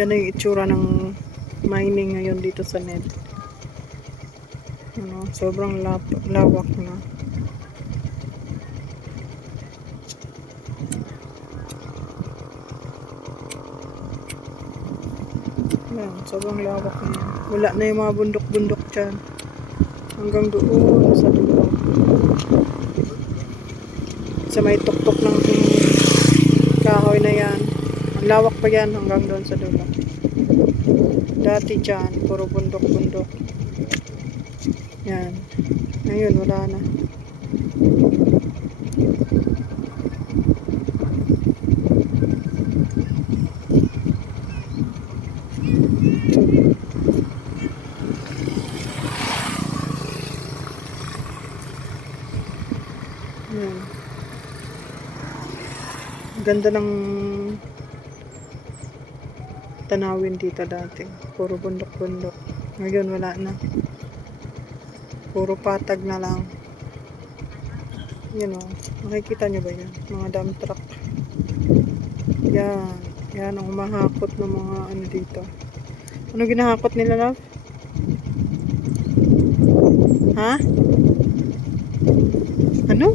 Yan yung itsura ng mining ngayon dito sa net. Ano, sobrang lawak na. Yan, sobrang lawak na yan. Wala na yung mga bundok-bundok dyan. Hanggang doon sa dulo. Sa may tuktok ng kahoy na yan. Ang lawak pa yan hanggang doon sa dulo. Dati dyan, puro bundok-bundok. Yan. Ngayon, wala na. Yan. Ganda ng tanawin dito dati. Puro bundok-bundok. Ngayon, wala na. Puro patag na lang. Yan o. Makikita nyo ba yan? Mga dump truck. Yan. Yan ang humahakot ng mga ano dito. Ano ginahakot nila, love? Ha? Ano?